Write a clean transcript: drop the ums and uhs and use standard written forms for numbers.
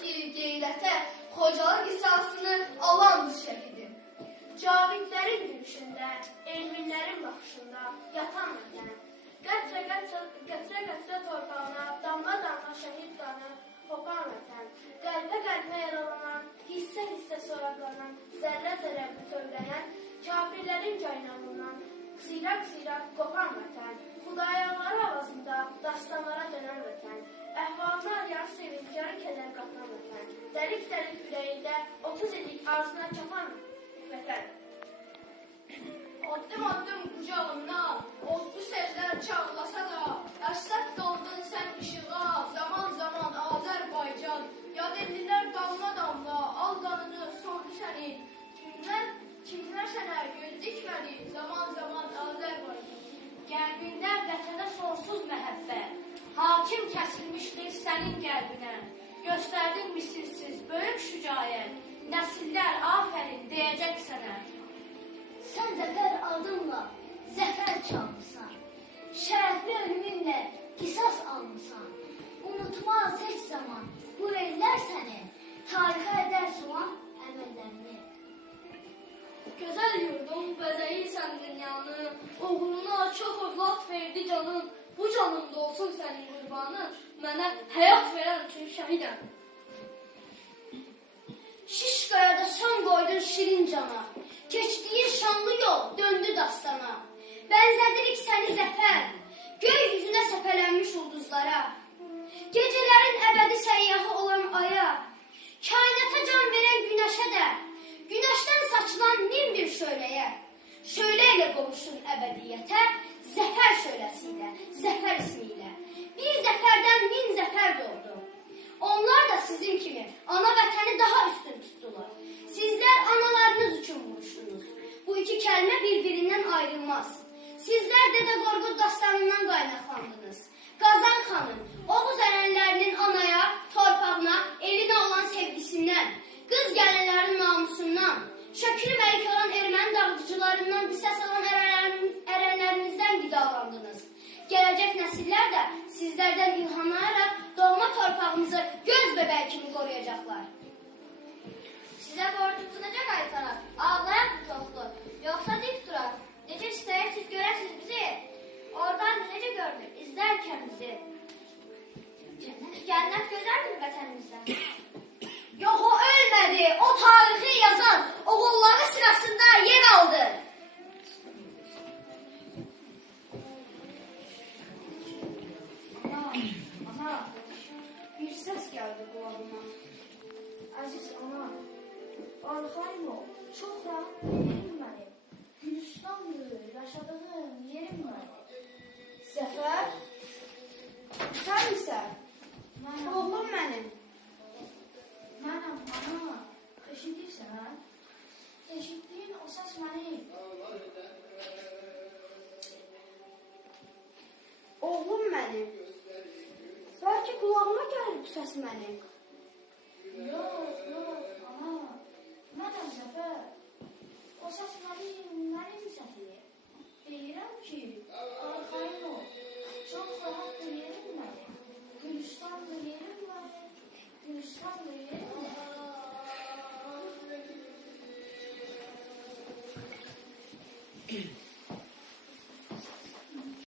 ki qeyrətə, Xocalı qisasını alandır şəhidim. Cavidlərin gülüşündə, elminlərin baxışında yatan vətən, qətrə torpağına, damla şəhid qanı qopan vətən, qəlbə yaralanan, hissə soraqlanan, zərrə bütövlənən, kafirlərin caynağından, qsiraq qopan vətən, Xudayarları avazında dastanlara dönən vətən, əhvalına arayan sevinckarı kədər qatan vətən, dəlik ürəyində 30 illik arzuna çapan vətən. Addım qucağımdan, odlu sözlər çağlasa da, əsrət qaldın sən işığa, zaman Azərbaycan, yad ellilər damla, al qanını sordu səni, kimlər sənə göz dikmədi, zaman Azərbaycan. Qəlbində vətənə sonsuz məhəbbət, hakim kəsilmişdir sənin qəlbinə, göstərdin misilsiz, böyük şücaət, nəsillər afərin deyəcək sənə. Sən zəfər adınla zəfər çalmışsan, şərəfli ölümünlə qisas almışsan, unutmaz heç zaman bu ellər səni, tarixə edər sulan əməllərini. Gözəl yurdum, bəzəyirsən dünyanı, oğluna çox övlad verdi canın, bu canımda olsun sənin qurbanın, mənə həyat verən üçün şəhidəm. Şişqayada son qoydun şirin cana, keçdiyin şanlı yol döndü dastana. Bənzədirik səni zəfər, göy yüzünə səpələnmiş ulduzlara, gecələrin əbədi səyyahı olan aya, kainata can verən günəşə də, günəşdən saçılan min bir şöləyə, şölə ilə qovuşun əbədiyyətə, zəfər şöləsiyle, zəfər ismiyle. Bir zəfərdən min zəfər doğdu. Onlar da sizin kimi ana vətəni daha üstün tutdular. Sizlər analarınız üçün vuruşdunuz. Bu iki kəlmə birbirindən ayrılmaz. Sizlər Dədə Qorqud dastanından qaynaqlandınız. Qazan xanın, Oğuz ərənlərinin anaya, torpağına, elinə olan sevgisindən, qız gəlinlərin namusundan, Şöklü məlik olan erməni dağıdıcılarından qisas alan ərənlərinizdən qidalandınız. Gələcək nəsillər də sizlərdən ilhamlanaraq doğma torpağımızı göz bəbəyi kimi qoruyacaqlar. Sizə borcumuzu necə qaytaraq? Ağlayan mı çoxlu? Yoxsa dik duraq? Necə istəyirsiniz görəsiniz bizi? Oradan necə görünür? İzlərkən bizi. Cənnət gözəldir vətənimizdən. Yox, o ölmədi. O tarixi yazan oğulları sırasında yer aldı. Ana, bir səs gəldi qulağıma. Əziz ana, arxayın ol, çox rahat yerim mənim. Gülüstandır, yaşadığım yerim mənim. Zəfər, sən isə, oğlum mənim. Mənəm, ana, eşidirsən, hə? Eşitdiyin o səs mənim. Oğlum mənim. Bəlkə qulağıma gəlir bu səs mənim. Yox, ana, mənəm Zəfər. O səs mənim səsim. Deyirəm ki, arxayın ol, çox rahat yerim mənim. Gülüstandır yerim mənim, Gülüstandır yerim mənim.